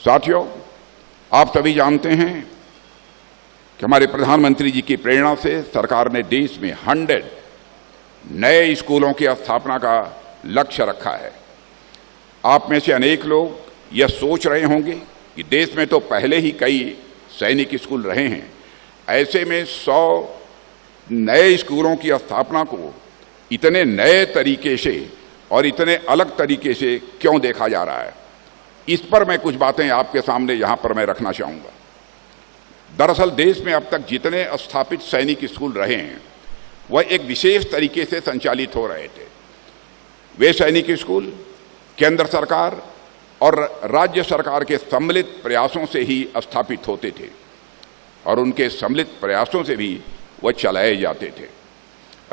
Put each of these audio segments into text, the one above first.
साथियों, आप सभी जानते हैं कि हमारे प्रधानमंत्री जी की प्रेरणा से सरकार ने देश में 100 नए स्कूलों की स्थापना का लक्ष्य रखा है। आप में से अनेक लोग यह सोच रहे होंगे कि देश में तो पहले ही कई सैनिक स्कूल रहे हैं, ऐसे में 100 नए स्कूलों की स्थापना को इतने नए तरीके से और इतने अलग तरीके से क्यों देखा जा रहा है, इस पर मैं कुछ बातें आपके सामने यहां पर मैं रखना चाहूंगा। दरअसल देश में अब तक जितने स्थापित सैनिक स्कूल रहे हैं वह एक विशेष तरीके से संचालित हो रहे थे। वे सैनिक स्कूल केंद्र सरकार और राज्य सरकार के सम्मिलित प्रयासों से ही स्थापित होते थे और उनके सम्मिलित प्रयासों से भी वह चलाए जाते थे।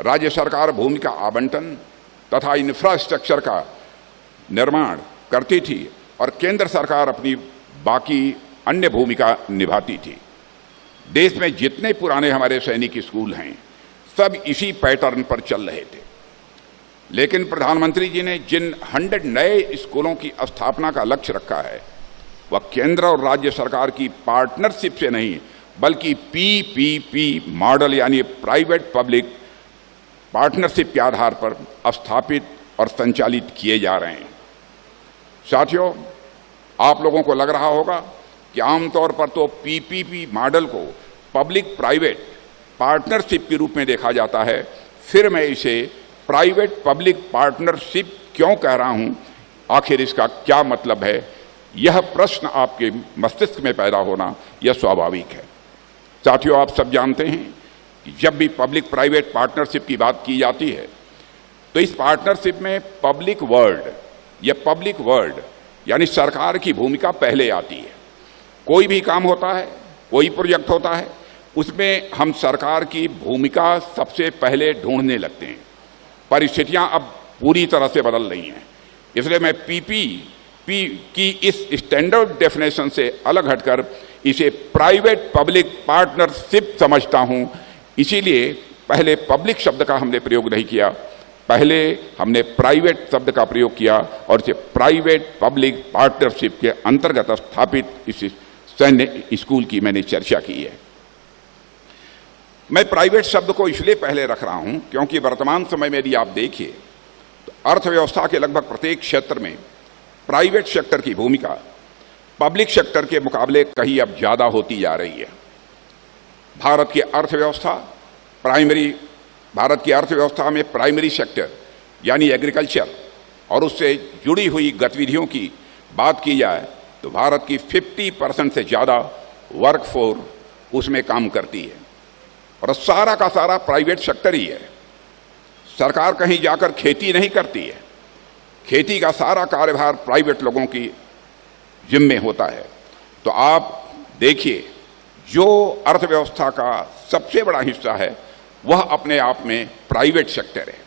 राज्य सरकार भूमि का आवंटन तथा इंफ्रास्ट्रक्चर का निर्माण करती थी और केंद्र सरकार अपनी बाकी अन्य भूमिका निभाती थी। देश में जितने पुराने हमारे सैनिक स्कूल हैं सब इसी पैटर्न पर चल रहे थे, लेकिन प्रधानमंत्री जी ने जिन 100 नए स्कूलों की स्थापना का लक्ष्य रखा है वह केंद्र और राज्य सरकार की पार्टनरशिप से नहीं बल्कि PPP मॉडल यानी प्राइवेट पब्लिक पार्टनरशिप के आधार पर स्थापित और संचालित किए जा रहे हैं। साथियों, आप लोगों को लग रहा होगा कि आमतौर पर तो PPP मॉडल को पब्लिक प्राइवेट पार्टनरशिप के रूप में देखा जाता है, फिर मैं इसे प्राइवेट पब्लिक पार्टनरशिप क्यों कह रहा हूं, आखिर इसका क्या मतलब है, यह प्रश्न आपके मस्तिष्क में पैदा होना यह स्वाभाविक है। साथियों, आप सब जानते हैं कि जब भी पब्लिक प्राइवेट पार्टनरशिप की बात की जाती है तो इस पार्टनरशिप में पब्लिक वर्ल्ड यानी सरकार की भूमिका पहले आती है। कोई भी काम होता है, कोई प्रोजेक्ट होता है, उसमें हम सरकार की भूमिका सबसे पहले ढूंढने लगते हैं। परिस्थितियां अब पूरी तरह से बदल रही हैं, इसलिए मैं PPP की इस स्टैंडर्ड डेफिनेशन से अलग हटकर इसे प्राइवेट पब्लिक पार्टनरशिप समझता हूं। इसीलिए पहले पब्लिक शब्द का हमने प्रयोग नहीं किया, पहले हमने प्राइवेट शब्द का प्रयोग किया और इसे प्राइवेट पब्लिक पार्टनरशिप के अंतर्गत स्थापित इस सैन्य स्कूल की मैंने चर्चा की है। मैं प्राइवेट शब्द को इसलिए पहले रख रहा हूं क्योंकि वर्तमान समय में यदि आप देखिए तो अर्थव्यवस्था के लगभग प्रत्येक क्षेत्र में प्राइवेट सेक्टर की भूमिका पब्लिक सेक्टर के मुकाबले कहीं अब ज्यादा होती जा रही है। भारत की अर्थव्यवस्था में प्राइमरी सेक्टर यानी एग्रीकल्चर और उससे जुड़ी हुई गतिविधियों की बात की जाए तो भारत की 50% से ज़्यादा वर्कफोर्स उसमें काम करती है और सारा का सारा प्राइवेट सेक्टर ही है। सरकार कहीं जाकर खेती नहीं करती है, खेती का सारा कार्यभार प्राइवेट लोगों की जिम्मे होता है। तो आप देखिए, जो अर्थव्यवस्था का सबसे बड़ा हिस्सा है वह अपने आप में प्राइवेट सेक्टर है।